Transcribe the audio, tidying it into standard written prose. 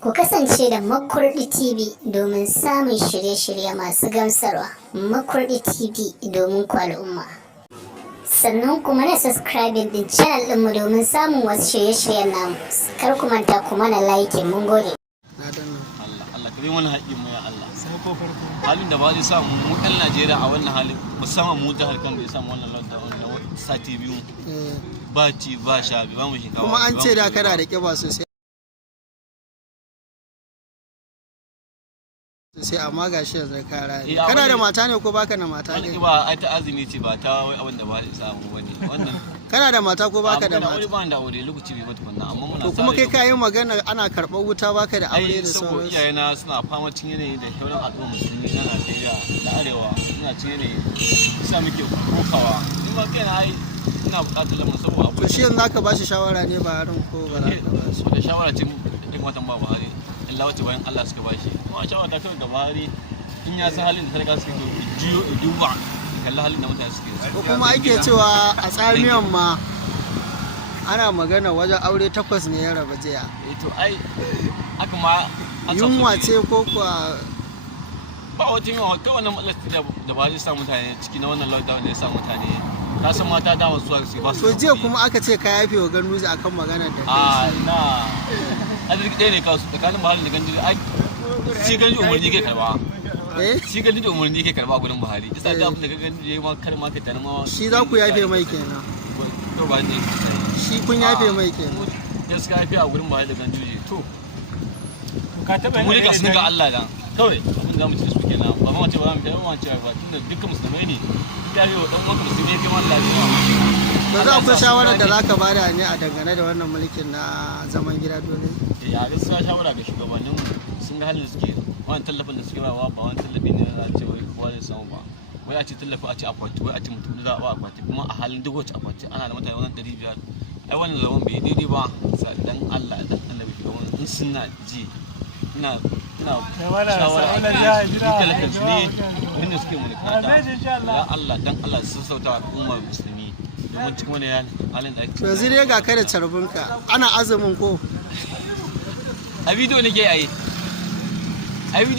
Ku kasance da Makurdi TV domin samun shirye-shirye masu gamsarwa. Makurdi TV domin ku al'umma. Sannan kuma na subscribing din channel ɗinmu domin samun wasu shirye-shiryen namu. Kar ku manta ku mana like, mun gode. Allah ka bi mana haƙƙin mu ya Allah. Halin da ba zai samu mu ɗan Najeriya a wannan halin, musamman mu jihar Kano da ya samu wannan lockdown na sati biyu. Ba ci ba sha ba mu shinkafa. Kuma an ce da kana da ƙiba sosai. Sai amma gashi yanzu ka rayu. Kana da mata ne ko baka da mata ne? Ba ai ta azumi ce ba ta wai abin da ba zai samu bane. Wannan kana da mata ko baka da mata? Ba da aure lokaci bai mata kunna amma muna. To kuma kai kayi magana ana karɓar wuta baka da aure da Saboda sauransu. iyayena suna fama cikin yanayi da shauran al'umma musulmi na Najeriya da Arewa suna cikin yanayi sa muke kokawa. Ni ma kaina ai ina buƙatar lamar saboda abu. To shi yanzu zaka ba shi shawara ne ba harin ko ba za ka ba shi? Da shawara ce duk watan ba Buhari. Allah wace bayan Allah suka bashi kuma shawara ta kai ga Buhari in ya san halin da talaka suke to jiyo duba kallon halin da mutane suke ko kuma ake cewa a tsamiyan ma ana magana wajen aure 8 ne ya raba jiya. To ai haka ma yunwa ce ko kuwa ba wata yunwa kawai wannan matsalar da Buhari ya sa mutane ciki na wannan lockdown da ya sa mutane ka san mata da wasu su ba su. To jiya kuma aka ce ka yafe wa Ganduzi akan magana da kai. Na arziki ɗaya ne kasu tsakanin Buhari da Ganduzi ai shi Ganduzi umarni ke karba. Shi Ganduzi umarni ke karba gurin Buhari. Isa da abin da Ganduzi ma kar ma ka tana ma. Shi za ku yafe mai kenan. To ba ne. Shi kun yafe mai kenan. Gaskiya yafe a gurin Buhari da Ganduzi to. Ka taba mu rika sun ga Allah dan. Kawai abin da mu ci su kenan. Ba ma ce ba mu kai ma ce ba tunda dukkan musulmai ne. Kare wa dan uwanka musulmi kai Allah ya ba za ku shawarar da zaka bada ne a dangane da wannan mulkin na zaman gida dole? Ya gaskiya shawara ga shugabannin sun ga halin suke wannan tallafin da suke bawa ba wannan tallafi ne na ce wai kowa zai samu ba wai a ce tallafi a ce akwati wai a ce mutum da za a ba akwati kuma a halin duk wacce akwati ana da mutane wannan 500 ai wannan zaman bai daidai ba dan Allah dan annabi shugaban in suna ji ina shawara a talafin su ne inda suke mulka ya Allah dan Allah sun sauta al'ummar musulmi domin cikin wani halin da ake yanzu dai ga ka da carbinka ana azumin ko a bidiyo nake yi a bidiyo